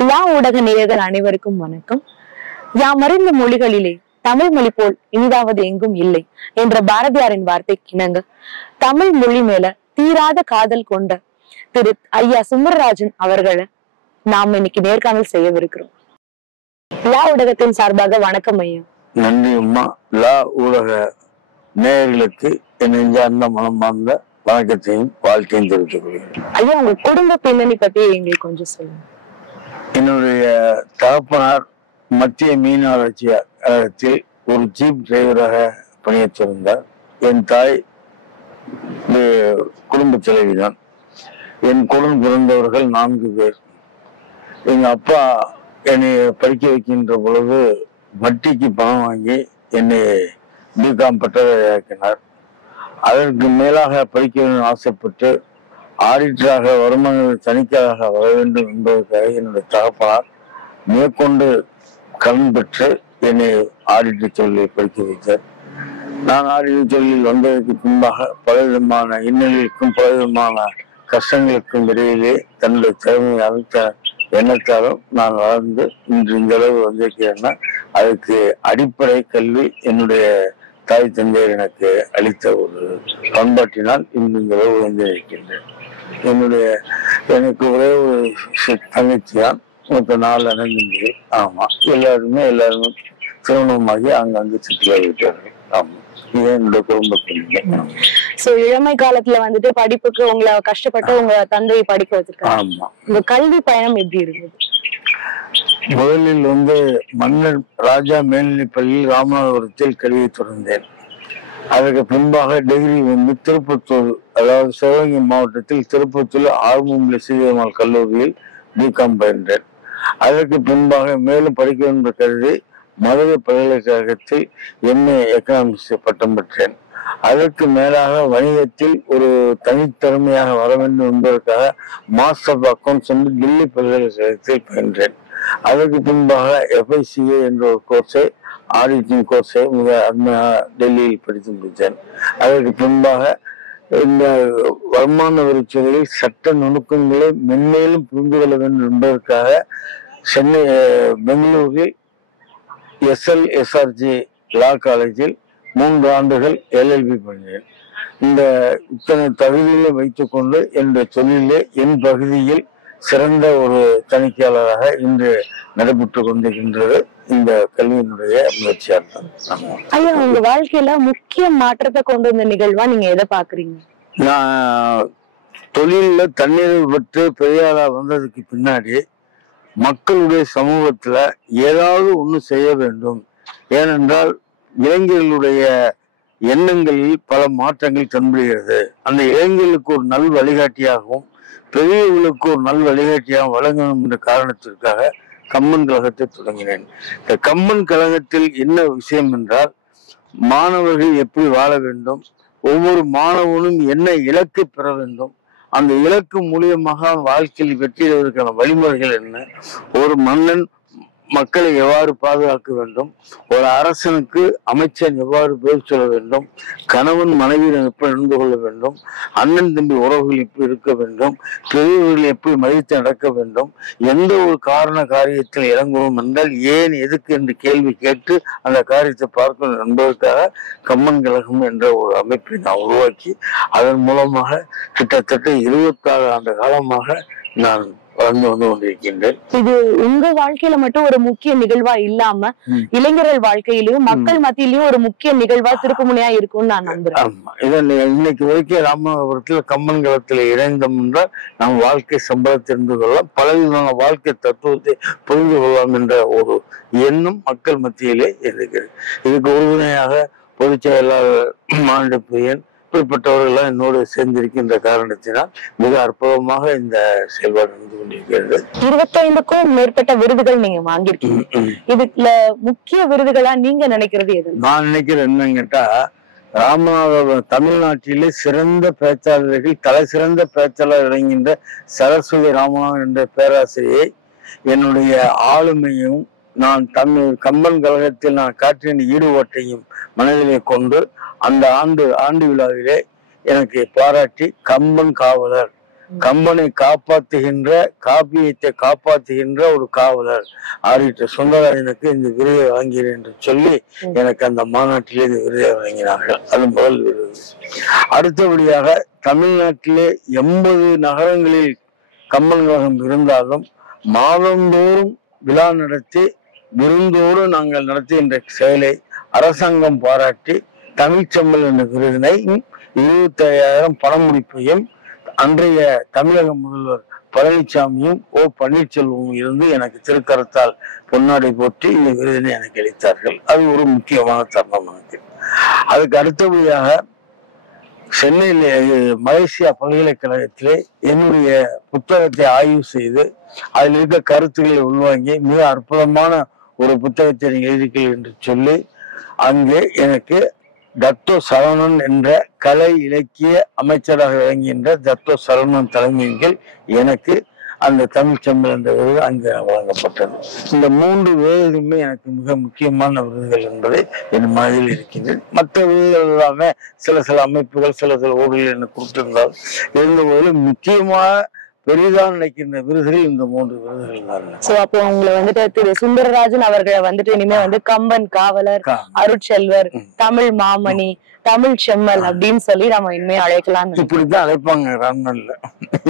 ஊடக நேயர்கள் அனைவருக்கும் வணக்கம். யாம் அறிந்த மொழிகளிலே தமிழ் மொழி போல் இனிதாவது எங்கும் இல்லை என்ற பாரதியாரின் வார்த்தைக்கு இணங்க தமிழ் மொழி மேல தீராத காதல் கொண்ட திரு ஐயா சுந்தரராஜன் அவர்களை நாம் இன்னைக்கு நேர்காணல் செய்யவிருக்கிறோம். ஊடகத்தின் சார்பாக வணக்கம் ஐயா. நன்றி அம்மா. ஊடக நேயர்களுக்கு என் நெஞ்சார்ந்த மனமார்ந்த வணக்கத்தையும் வாழ்க்கையும் தெரிவித்துக் கொள்கிறேன். ஐயா, உங்க குடும்ப பின்னணி பத்தி எங்களுக்கு கொஞ்சம் சொல்லுங்க. என்னுடைய தகப்பனார் மத்திய மீனவராட்சி கழகத்தில் ஒரு ஜீப் டிரைவராக பணியாற்றிருந்தார். என் தாய் குடும்ப தலைவிதான். என் குடன் பிறந்தவர்கள் 4 பேர். எங்க அப்பா என்னை படிக்க வைக்கின்ற பொழுது வட்டிக்கு பணம் வாங்கி என்னை பிகாம் பட்டதாரியாக்கினார். அதற்கு மேலாக படிக்க ஆசைப்பட்டு ஆடிட்டராக வருமான தணிக்கையாக வர வேண்டும் என்பதற்காக என்னுடைய தகப்பனார் மேற்கொண்டு கடன் பெற்று என்னை ஆடிட்டர் தொழிலை படிக்க வைத்தார். நான் ஆடிட்டர் தொழிலில் வந்ததற்கு பின்பாக பலவிதமான இன்னல்களுக்கும் பலவிதமான கஷ்டங்களுக்கும் இடையிலே தன்னுடைய திறமையால் எண்ணத்தாலும் நான் வளர்ந்து இன்று இந்த அளவு வந்திருக்கிறேன்னா அதுக்கு அடிப்படை கல்வி என்னுடைய தாய் தந்தையர் எனக்கு அளித்த ஒரு பண்பாட்டினால் இன்று இந்த அளவு வந்திருக்கின்றேன். எனக்கு ஒரே ஒரு தங்கச்சி தான். மொத்தம் 4 அண்ணன். ஆமா, எல்லாருமே திருமணமாகி அங்கங்க சுற்றுலா விட்டார்கள். ஆமா, இது என்னுடைய குடும்பத்தின். இளமை காலத்துல வந்துட்டு படிப்புக்கு உங்களை கஷ்டப்பட்டு உங்க தந்தையை படிக்க வச்சிருக்காங்க. ஆமா. உங்க கல்வி பயணம் எப்படி இருந்தது? முதலில் மன்னர் ராஜா மேல்நிலைப் பள்ளியில் ராமநாதபுரத்தில் கல்வியை தொடர்ந்தேன். அதற்கு பின்பாக டிகிரி திருப்பத்தூர், அதாவது சிவகங்கை மாவட்டத்தில் திருப்பத்தூர் ஆர்வமுள்ள சீதமால் கல்லூரியில் பிகாம் பயின்றேன். அதற்கு பின்பாக மேலும் படிக்க வேண்டும் என்ற கருதி மதுரை பல்கலைக்கழகத்தில் MA எக்கனாமிக்ஸ் பட்டம் பெற்றேன். அதற்கு மேலாக வணிகத்தில் ஒரு தனித்திறமையாக வர வேண்டும் என்பதற்காக மாஸ்டர் ஆஃப் அக்கௌண்ட்ஸ் என்று தில்லி பல்கலைக்கழகத்தில் பயின்றேன். அதற்கு பின்பாக FICA என்ற ஒரு கோர்ஸை, ஆடிட்டிங் கோர்ஸை மிக அருமையாக டெல்லியில் படித்து முடித்தேன். அதற்கு பின்பாக இந்த வருமான வரித்துறையில் சட்ட நுணுக்கங்களை மென்மேலும் புரிந்து கொள்ள வேண்டும் என்பதற்காக பெங்களூரில் SLSRG லா காலேஜில் 3 ஆண்டுகள் LLB பண்ணினேன். இந்த இத்தனை தகுதிகளை வைத்துக் கொண்டு என்னுடைய தொழிலே என் பகுதியில் சிறந்த ஒரு தணிக்கையாளராக இன்று நடைபெற்று கொண்டிருக்கின்றது இந்த கல்வியினுடைய முயற்சியாளர். ஐயா, உங்க வாழ்க்கையில முக்கிய மாற்றத்தை கொண்டு வந்த நிகழ்வா நீங்க எதை பாக்குறீங்க? நான் தொழில தண்ணீரை பெற்று பெரியாரா வந்ததுக்கு பின்னாடி மக்களுடைய சமூகத்துல ஏதாவது ஒண்ணு செய்ய வேண்டும். ஏனென்றால் இளைஞர்களுடைய எண்ணங்களில் பல மாற்றங்கள் தென்படுகிறது. அந்த இளைஞர்களுக்கு ஒரு நல் வழிகாட்டியாகவும் பெரியவர்களுக்கு ஒரு நல் வழிகாட்டியாகவும் வழங்கணும் என்ற காரணத்திற்காக கம்பன் கழகத்தை தொடங்கினேன். இந்த கம்பன் கழகத்தில் என்ன விஷயம் என்றால், மாணவர்கள் எப்படி வாழ வேண்டும், ஒவ்வொரு மாணவனும் என்ன இலக்கு பெற வேண்டும், அந்த இலக்கு மூலியமாக வாழ்க்கையில் வெற்றியதற்கான வழிமுறைகள் என்ன, ஒரு மன்னன் மக்களை எவ்வாறு பாதுகாக்க வேண்டும், ஒரு அரசனுக்கு அமைச்சன் எவ்வாறு பேர் சொல்ல வேண்டும், கணவன் மனைவியிடம் எப்படி நடந்து கொள்ள வேண்டும், அண்ணன் தம்பி உறவுகள் எப்படி இருக்க வேண்டும், பெரியவர்கள் எப்படி மதித்து நடக்க வேண்டும், எந்த ஒரு காரியத்தில் இறங்குவோம் என்றால் ஏன் எதுக்கு என்று கேள்வி கேட்டு அந்த காரியத்தை பார்க்கணும் என்பதற்காக கம்பன் கழகம் என்ற ஒரு அமைப்பை நான் உருவாக்கி அதன் மூலமாக கிட்டத்தட்ட 26 ஆண்டு காலமாக நான் வளர்ந்து வந்து கொண்டிருக்கின்றேன். இது உங்க வாழ்க்கையில மட்டும் ஒரு முக்கிய நிகழ்வா இல்லாம இளைஞர்கள் வாழ்க்கையிலயும் மக்கள் மத்தியிலயும் ஒரு முக்கிய நிகழ்வா திருப்புமுனையா இருக்கும்னு நான் நம்புறேன். ஆமா, இதை இன்னைக்கு வரைக்கும் ராமநாதபுரத்துல கம்பன் கழகத்துல இணைந்தோம் என்றால் நம் வாழ்க்கை சம்பளத்தை தெரிந்து கொள்ளலாம், பலவிதமான வாழ்க்கை தத்துவத்தை புரிந்து கொள்ளலாம் என்ற ஒரு எண்ணம் மக்கள் மத்தியிலே இருக்கிறது. இதுக்கு உறுதுணையாக பொதுச் செயலாளர் மாநில பிரியன் இப்படிப்பட்டவர்கள் என்னோடு சேர்ந்திருக்கின்ற காரணத்தினால் மிக அற்புதமாக இந்த செயல்பாடு நடந்து கொண்டிருக்கிறது. 25க்கும் மேற்பட்ட விருதுகள் நீங்க வாங்கியிருக்கீங்க. இதுல முக்கிய விருதுகளா நீங்க நினைக்கிறது எது? நான் நினைக்கிறேன் என்னன்னு கேட்டா, ராமநாதபுரம் தமிழ்நாட்டிலே சிறந்த பேச்சாளர்கள், தலை சிறந்த பேச்சாளர் இறங்கின்ற சரஸ்வதி ராமநாதன் என்ற பேராசிரியை என்னுடைய ஆளுமையும் நான் கம்பன் கழகத்தில் நான் காற்றின் ஈடுபாட்டையும் மனதிலே கொண்டு அந்த ஆண்டு விழாவிலே எனக்கு பாராட்டி கம்பன் காவலர் கம்பனை காப்பாற்றுகின்ற காப்பியத்தை காப்பாற்றுகின்ற ஒரு காவலர் ஆடிட்டர் சுந்தரராஜனுக்கு இந்த விருதை வாங்கிறேன் என்று சொல்லி எனக்கு அந்த மாநாட்டிலே இந்த விருதை வழங்கினார்கள். அது முதல் விருது. அடுத்தபடியாக தமிழ்நாட்டிலே 80 நகரங்களில் கம்பன் கழகம் இருந்தாலும் மாதந்தோறும் விழா நடத்தி விருந்தோடு நாங்கள் நடத்துகின்ற செயலை அரசாங்கம் பாராட்டி தமிழ்ச்செம்மல் என்ற விருதினை 25,000 பணமுடிப்பையும் அன்றைய தமிழக முதல்வர் பழனிசாமியும் ஓ பன்னீர்செல்வமும் இருந்து எனக்கு திருக்கரத்தால் பொன்னாடை போட்டு இந்த விருதினை எனக்கு அளித்தார்கள். அது ஒரு முக்கியமான தருணம் எனக்கு. அதுக்கு அடுத்தபடியாக சென்னையிலே மலேசியா பல்கலைக்கழகத்திலே என்னுடைய புத்தகத்தை ஆய்வு செய்து அதில் இருக்க கருத்துக்களை உள்வாங்கி மிக அற்புதமான ஒரு புத்தகத்தை நீங்கள் எழுதிகள் என்று சொல்லி அங்கே எனக்கு தத்தோ சரவணன் என்ற கலை இலக்கிய அமைச்சராக விளங்குகின்ற தத்தோ சரவணன் தலைமையில் எனக்கு அந்த தமிழ்ச்செம்மல் என்ற விருது அங்கு வழங்கப்பட்டது. இந்த 3 விருதுமே எனக்கு மிக முக்கியமான விருதுகள் என்பதை என் மனதில் இருக்கின்றது. மற்ற விருதுகள் எல்லாமே சில அமைப்புகள் சில ஊழல் எனக்கு கொடுத்திருந்தால் இருந்தபோதிலும் முக்கியமாக பெரிதான் நினைக்கின்ற விருதுகள் இந்த 3 விருதுகள் தான். சோ அப்போ உங்களை வந்துட்டு திரு சுந்தரராஜன் அவர்களை வந்துட்டு இனிமே வந்து கம்பன் காவலர், அருட்செல்வர், தமிழ் மாமணி, தமிழ் செம்மல் அப்படின்னு சொல்லி நம்ம இனிமே அழைக்கலாம். இப்படித்தான் அழைப்பாங்க ராம்நாள்ல.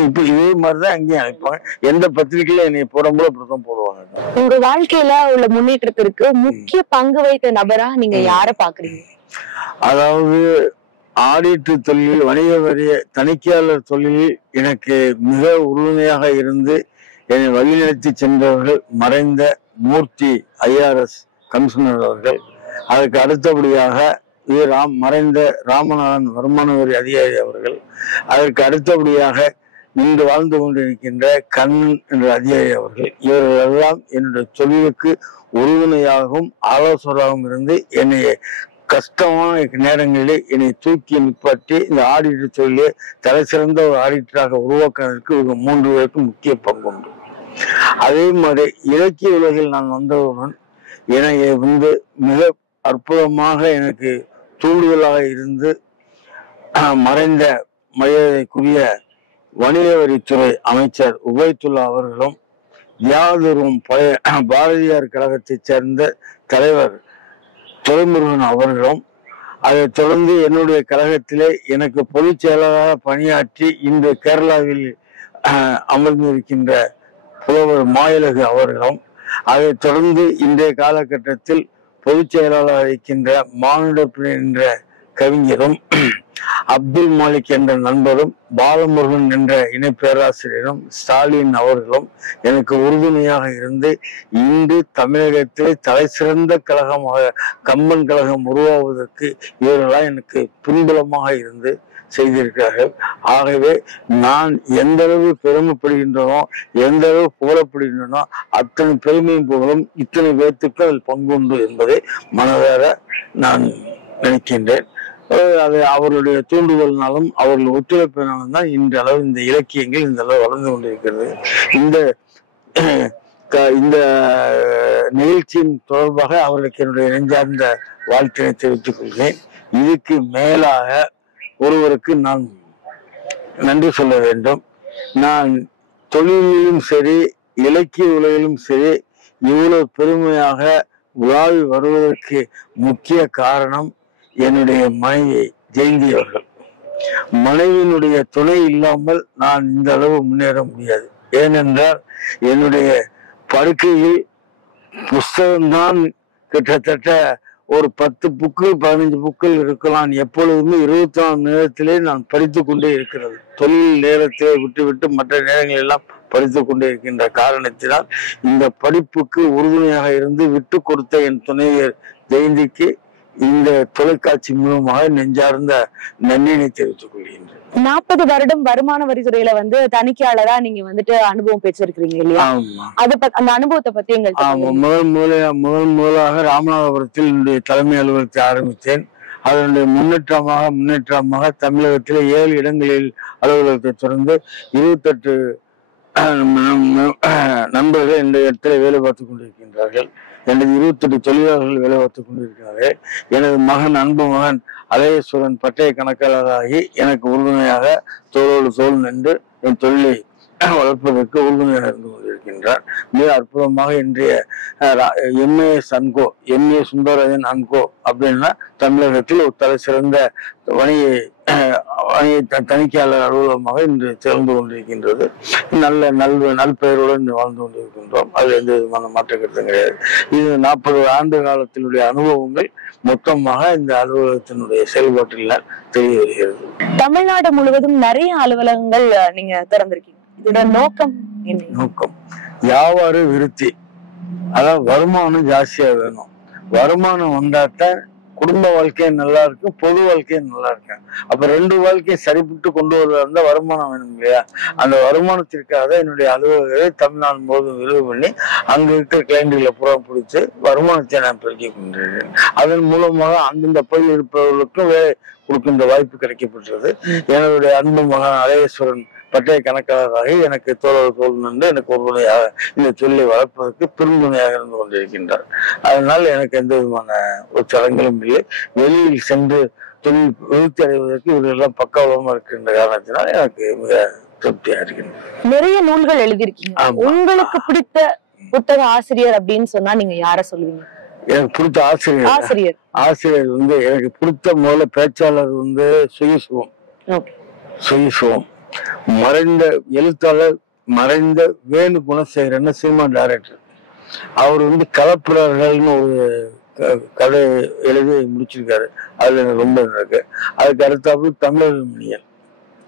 இப்ப இதே மாதிரிதான் அங்கேயும் அழைப்பாங்க. எந்த பத்திரிகையில என்னை போடும்போது அப்படித்தான் போடுவாங்க. உங்க வாழ்க்கையில உள்ள முன்னேற்றத்திற்கு முக்கிய பங்கு வைத்த நபரா நீங்க யார பாக்குறீங்க? அதாவது ஆடிட்டர் தொழில், வணிக வரி தணிக்கையாளர் தொழிலில் எனக்கு மிக உறுதுணையாக இருந்து என்னை வழிநடத்தி சென்றவர்கள் மறைந்த மூர்த்தி IRS கமிஷனர் அவர்கள். அதற்கு அடுத்தபடியாக மறைந்த ராமநாதன் வருமான வரி அதிகாரி அவர்கள். அதற்கு அடுத்தபடியாக இன்று வாழ்ந்து கொண்டிருக்கின்ற கண்ணன் என்ற அதிகாரி அவர்கள். இவர்கள் எல்லாம் என்னுடைய தொழிலுக்கு உறுதுணையாகவும் ஆலோசகராகவும் இருந்து என்னை கஷ்டமான நேரங்களிலே என்னை தூக்கி நிப்பாட்டி இந்த ஆடிட்டர் தொழிலே தலை சிறந்த ஒரு ஆடிட்டராக உருவாக்குவதற்கு இவங்க 3 பேருக்கும் முக்கிய பங்கு உண்டு. அதே மாதிரி இலக்கிய உலகில் நான் வந்தவுடன் எனக்கு வந்து மிக அற்புதமாக எனக்கு தூண்டுதலாக இருந்து மறைந்த மரியாதைக்குரிய வணிக வரித்துறை அமைச்சர் உபைத்துல்லா அவர்களும் யாதொரும் பாரதியார் கழகத்தைச் சேர்ந்த தலைவர் துரைமுருகன் அவர்களும், அதைத் தொடர்ந்து என்னுடைய கழகத்திலே எனக்கு பொதுச் செயலாளராக பணியாற்றி இன்று கேரளாவில் அமர்ந்திருக்கின்ற புலவர் மாயலகு அவர்களும், அதைத் தொடர்ந்து இன்றைய காலகட்டத்தில் பொதுச் செயலாளராக இருக்கின்ற மானுடப்பிள்ளை என்ற கவிஞரும், அப்துல் மாலிக் என்ற நண்பரும், பாலமுருகன் என்ற இணை பேராசிரியரும், ஸ்டாலின் அவர்களும் எனக்கு உறுதுணையாக இருந்து இன்று தமிழகத்திலே தலை சிறந்த கழகமாக கம்பன் கழகம் உருவாவதற்கு இவர்களால் எனக்கு பின்புலமாக இருந்து செய்திருக்கிறார்கள். ஆகவே நான் எந்த அளவு பெருமைப்படுகின்றனோ, எந்த அளவு புகழப்படுகின்றனோ அத்தனை பெருமையும் புகழும் இத்தனை பேர்த்துக்கு அதில் பங்குண்டு என்பதை மனதார நான் நினைக்கின்றேன். அது அவருடைய தூண்டுதல்னாலும் அவர்கள் ஒத்துழைப்பினாலும் தான் இன்றளவு இந்த இலக்கியங்கள் இந்த அளவு வளர்ந்து கொண்டிருக்கிறது. இந்த நிகழ்ச்சியின் தொடர்பாக அவர்களுக்கு என்னுடைய நெஞ்சார்ந்த வாழ்த்தினை தெரிவித்துக் கொள்கிறேன். இதுக்கு மேலாக ஒருவருக்கு நான் நன்றி சொல்ல வேண்டும். நான் தொழிலிலும் சரி இலக்கிய உலகிலும் சரி இவ்வளவு பெருமையாக உலாவி வருவதற்கு முக்கிய காரணம் என்னுடைய மனைவி ஜெயந்தி அவர்கள். மனைவியினுடைய துணை இல்லாமல் நான் இந்த அளவு முன்னேற முடியாது. ஏனென்றால் என்னுடைய படுக்கையில் புஸ்தகம்தான் கிட்டத்தட்ட ஒரு 10 புக்கு 15 புக்கள் இருக்கலாம். எப்பொழுதுமே 24 மணி நேரத்திலே நான் படித்து கொண்டே இருக்கிறது. தொழில் நேரத்தை விட்டு மற்ற நேரங்கள் எல்லாம் படித்து கொண்டே இருக்கின்ற காரணத்தினால் இந்த படிப்புக்கு உறுதுணையாக இருந்து விட்டு கொடுத்த என் துணைவியர் ஜெயந்திக்கு இந்த தொலைக்காட்சி மூலமாக நெஞ்சார்ந்த நன்றியை தெரிவித்துக் கொள்கின்றேன். 40 வருடம் வருமான வரித்துறையில வந்து தணிக்கையாளரா நீங்க வந்துட்டு அனுபவம் பெற்றிருக்கிறீங்க இல்லையா? அந்த அனுபவத்தை பத்தி எங்களுக்கு முதல் முதலாக ராமநாதபுரத்தில் என்னுடைய தலைமை அலுவலகத்தை ஆரம்பித்தேன். அதனுடைய முன்னேற்றமாக தமிழகத்திலே 7 இடங்களில் அலுவலகத்தை தொடர்ந்து 28 நண்பர்கள் இந்த இடத்துல வேலை பார்த்துக் கொண்டிருக்கின்றார்கள். எனது 28 தொழிலாளர்கள் வேலை பார்த்துக் கொண்டிருக்கிறார்கள். எனது மகன் அன்பு மகன் அழகேஸ்வரன் பட்டய கணக்காளராகி எனக்கு உறுதுணையாக தோளோடு தோல் நின்று என் தொழிலை வளர்ப்பதற்கு உறுதுணையாக இருந்து கொண்டிருக்கின்றார். மிக அற்புதமாக இன்றைய MAS and co, MA Sundararajan and co அப்படின்னா தமிழகத்தில் ஒரு தலை சிறந்த வணிக தணிக்கையாளர் அலுவலகமாக இன்று திறந்து கொண்டிருக்கின்றது. நல்பெயருடன் வாழ்ந்து கொண்டிருக்கின்றோம். அது எந்த விதமான மாற்ற கருத்தும் கிடையாது. இது 40 ஆண்டு காலத்தினுடைய அனுபவங்கள் மொத்தமாக இந்த அலுவலகத்தினுடைய செயல்பாட்டில் தெரிய வருகிறது. தமிழ்நாடு முழுவதும் நிறைய அலுவலகங்கள் நீங்க திறந்திருக்கீங்க. இதோட நோக்கம் என்ன? நோக்கம் வியாபார விருத்தி, அதாவது வருமானம் ஜாஸ்தியா வேணும். வருமானம் வந்தாத்தான் குடும்ப வாழ்க்கையும் நல்லா இருக்கும், பொது வாழ்க்கையும் நல்லா இருக்கும். அப்ப 2 வாழ்க்கையும் சரிபட்டு கொண்டு வருவதா இருந்தா வருமானம் வேணும் இல்லையா? அந்த வருமானத்திற்காக என்னுடைய அலுவலகத்தை தமிழ்நாடு முழுவதும் விரிவு பண்ணி அங்க இருக்கிற கிளைண்டுகளை புறம் பிடிச்சு வருமானத்தை நான் பெருக்கிக் கொண்டிருக்கிறேன். அதன் மூலமாக அந்தந்த பகுதியில் இருப்பவர்களுக்கும் வேலை கொடுக்கின்ற வாய்ப்பு கிடைக்கப்பட்டது. என்னுடைய அன்பு மகன் அழகேஸ்வரன் பட்டய கணக்காளராக எனக்கு தோல் நின்று எனக்கு உறுதுணையாக இந்த தொழிலை வளர்ப்பதற்கு பெருந்துணையாக இருந்து கொண்டிருக்கின்றார். அதனால் எனக்கு எந்த விதமான ஒரு சடங்களும் இல்லை. வெளியில் சென்று தொழில் விருத்தி அடைவதற்கு இவர்களெல்லாம் பக்கவலமா இருக்கின்ற காரணத்தினால் எனக்கு மிக திருப்தியா இருக்கின்றன. நிறைய நூல்கள் எழுதியிருக்கீங்க. உங்களுக்கு பிடித்த புத்தக ஆசிரியர் அப்படின்னு சொன்னா நீங்க யார சொல்லுவீங்க? எனக்கு பிடித்த ஆசிரியர் எனக்கு பிடித்த முதல்ல பேச்சாளர் சுயசுவம். மறைந்த எழுத்தாளர் மறைந்த வேணு குணசேகரன் சினிமா டைரக்டர். அவர் கலப்புறர்கள்னு ஒரு கதை எழுதி முடிச்சிருக்காரு. அதுல எனக்கு ரொம்ப இருக்கு. அதுக்கு அடுத்தாப்புல தமிழர்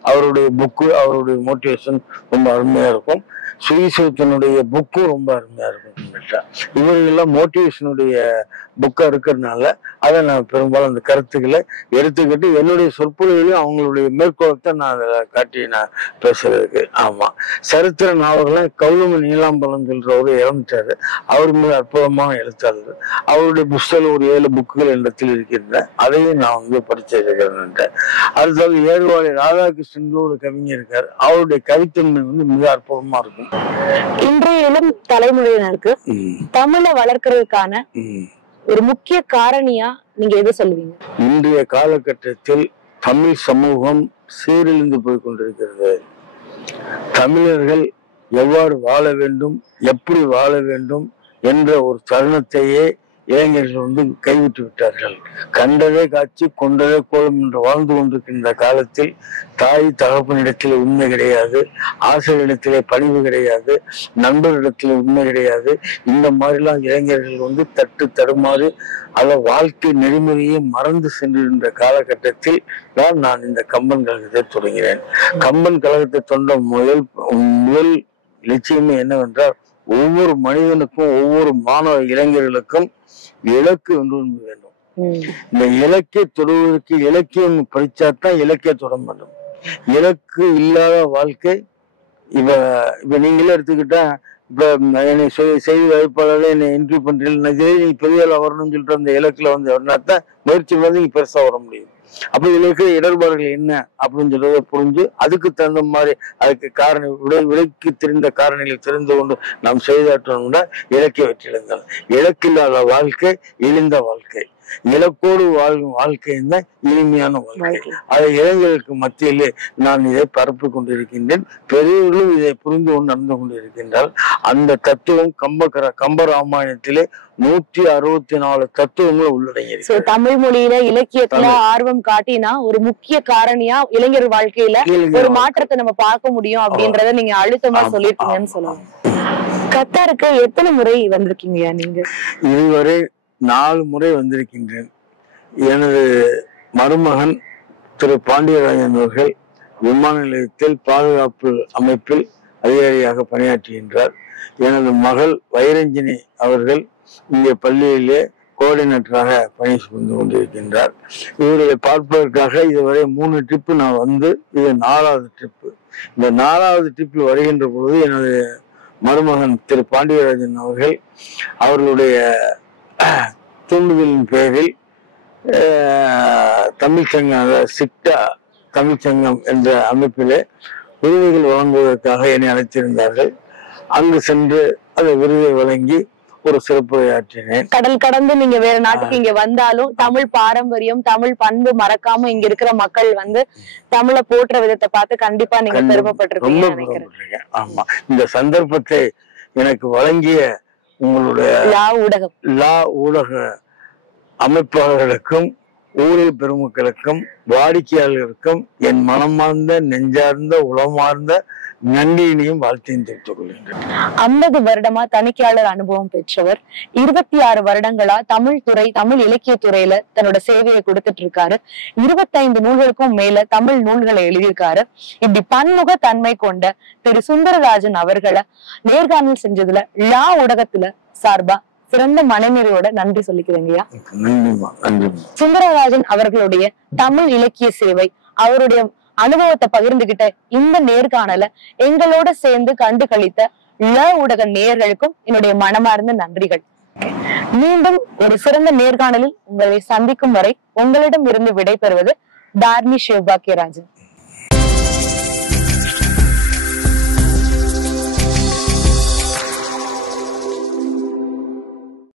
அவருடைய புக்கு, அவருடைய மோட்டிவேஷன் ரொம்ப அருமையா இருக்கும். சுயசுவத்தினுடைய புக்கும் ரொம்ப அருமையா இருக்கும். இவர்களெல்லாம் மோட்டிவேஷனுடைய புக்கா இருக்கிறதுனால அதை நான் பெரும்பாலும் அந்த கருத்துக்களை எடுத்துக்கிட்டு என்னுடைய சொற்பொழிவுலையும் அவங்களுடைய மேற்கோளத்தை நான் அதை காட்டி நான் பேசுறதுக்கு. ஆமா, சரித்திர நாவல்கள் கௌதம நீலாம்பலம் சொல்றவரு இறந்துட்டாரு. அவர் மிக அற்புதமான எழுத்தாளர். அவருடைய புஸ்தகம் ஒரு 7 புக்குகள் இடத்தில் இருக்கின்றன. அதையும் நான் படிச்சிருக்கிறேன். அடுத்தது ஏர்வாடி ராதாகிருஷ்ணன் ஒரு கவிஞர் இருக்காரு. அவருடைய கவித்தன்மை மிக அற்புதமா இருக்கும். இன்றைய இளம் தலைமுறையினருக்கு தமிழை வளர்க்கறதுக்கான ஒரு முக்கிய காரணியா நீங்க எதை சொல்லுவீங்க? இன்றைய காலகட்டத்தில் தமிழ் சமூகம் சீரழிந்து போய் கொண்டிருக்கிறது. தமிழர்கள் எவ்வாறு வாழ வேண்டும், எப்படி வாழ வேண்டும் என்ற ஒரு தருணத்தையே இளைஞர்கள் கைவிட்டு விட்டார்கள். கண்டதே காட்சி கொண்டதே கோலம் என்று வாழ்ந்து கொண்டிருக்கின்ற காலத்தில் தாய் தகப்பனிடத்திலே உண்மை கிடையாது, ஆசிரியரிடத்திலே பணிவு கிடையாது, நண்பர்களிடத்திலே உண்மை கிடையாது. இந்த மாதிரிலாம் இளைஞர்கள் தடுமாறி வாழ்க்கை நெறிமுறையை மறந்து சென்றிருந்த காலகட்டத்தில் தான் நான் இந்த கம்பன் கழகத்தை தொடங்கினேன். கம்பன் கழகத்தை தொண்ட முதல் லட்சியமே என்னவென்றால், ஒவ்வொரு மனிதனுக்கும் ஒவ்வொரு மாணவ இளைஞர்களுக்கும் இலக்கு ஒன்று வேண்டும். இந்த இலக்கை தொடுவதற்கு இலக்கியம் படிச்சாதான் இலக்கிய தொட வேண்டும். இலக்கு இல்லாத வாழ்க்கை இப்ப நீங்களே எடுத்துக்கிட்டா, இப்ப என்னை செய்தி வாய்ப்பாளர் என்னை இன்டர்வியூ பண்றீங்க, நீ பெரிய வரணும்னு சொல்லிட்டு அந்த இலக்குல வரனாத்தான் முயற்சி நீங்க பெருசா வர முடியும். அப்ப இதுல இருக்கிற இடர்பாடுகள் என்ன அப்படின்னு சொல்றதை புரிஞ்சு அதுக்கு தகுந்த மாதிரி அதுக்கு விலைக்கு தெரிந்த காரணிகளை தெரிந்து கொண்டு நாம் செய்தாட்டோம்னா இலக்கை வெற்றியடைந்தால். இலக்கில்லாத வாழ்க்கை இழிந்த வாழ்க்கை. இலக்கோடு வாழும் வாழ்க்கை தான் இனிமையான வாழ்க்கை. அதை இளைஞர்களுக்கு மத்தியிலே நான் இதை பரப்பி கொண்டிருக்கின்றேன். பெரியவர்களும் இதை புரிந்து கொண்டு நடந்து கொண்டிருக்கின்றால் அந்த தத்துவம் கம்ப ராமாயணத்திலே 164 தத்துவங்களும் உள்ளடங்கி தமிழ் மொழியில இலக்கியத்துல ஆர்வம் காட்டினா ஒரு முக்கிய காரணியா இளைஞர் வாழ்க்கையில ஒரு மாற்றத்தை நம்ம பார்க்க முடியும் அப்படின்றத நீங்க அழுத்தமா சொல்லிருக்கீங்கன்னு சொல்லுவாங்க. கத்தாருக்கு எத்தனை முறை வந்திருக்கீங்க நீங்க? இதுவரை 4 முறை வந்திருக்கின்றேன். எனது மருமகன் திரு பாண்டியராஜன் அவர்கள் விமான நிலையத்தில் பாதுகாப்பு அமைப்பில் அதிகாரியாக பணியாற்றுகின்றார். எனது மகள் வைரஞ்சினி அவர்கள் இங்கே பள்ளியிலே கோஆர்டினேட்டராக பணி செய்து கொண்டிருக்கின்றார். இவர்களை பார்ப்பதற்காக இதுவரை 3 ட்ரிப்பு நான் வந்து, இது 4வது ட்ரிப்பு. இந்த 4வது ட்ரிப்பில் வருகின்ற பொழுது எனது மருமகன் திரு பாண்டியராஜன் அவர்கள் அவர்களுடைய தூண்டுதலின் பேரில் தமிழ்ச்சங்கம், சிக்டா தமிழ்ச்சங்கம் என்ற அமைப்பிலே விருதுகள் வழங்குவதற்காக என்னை அழைத்திருந்தார்கள். அங்கு சென்று அந்த விருதை வழங்கி ஒரு சிறப்புரையாற்றினேன். கடல் கடந்து நீங்க வேற நாட்டுக்கு இங்க வந்தாலும் தமிழ் பாரம்பரியம், தமிழ் பண்பு மறக்காம இங்க இருக்கிற மக்கள் தமிழை போற்ற விதத்தை பார்த்து கண்டிப்பா நீங்க பெருமைப்பட்டிருக்கீங்கன்னு நினைக்கிறேன். ஆமா, இந்த சந்தர்ப்பத்தை எனக்கு வழங்கிய உங்களுடைய லா ஊடக அமைப்பாளர்களுக்கும் ஊழியர் பெருமக்களுக்கும் வாடிக்கையாளர்களுக்கும் என் மனமார்ந்த நெஞ்சார்ந்த உளமார்ந்த நன்றியினையும் வாழ்த்தையும் தெரிவித்துக் கொள்கின்றேன். 50 வருடமா தணிக்கையாளர் அனுபவம் பெற்றவர். 26 வருடங்களா தமிழ் இலக்கிய துறையில தன்னோட சேவையை கொடுத்துட்டு இருக்காரு. 25 நூல்களுக்கும் மேல தமிழ் நூல்களை எழுதியிருக்காரு. இப்படி பன்முக தன்மை கொண்ட திரு சுந்தரராஜன் அவர்களை நேர்காணல் செஞ்சதுல லா ஊடகத்துல சார்பா சிறந்த மனநிறைவோட நன்றி சொல்லிக்கிறேங்கய்யா. சுந்தரராஜன் அவர்களுடைய தமிழ் இலக்கிய சேவை, அவருடைய அனுபவத்தை பகிர்ந்துகிட்ட இந்த நேர்காணல எங்களோட சேர்ந்து கண்டு கழித்த ல ஊடக நேயர்களுக்கும் என்னுடைய மனமார்ந்த நன்றிகள். மீண்டும் ஒரு சிறந்த நேர்காணலில் உங்களை சந்திக்கும் வரை உங்களிடம் இருந்து விடைபெறுவது தார்மி சிவபாக்கியராஜன்.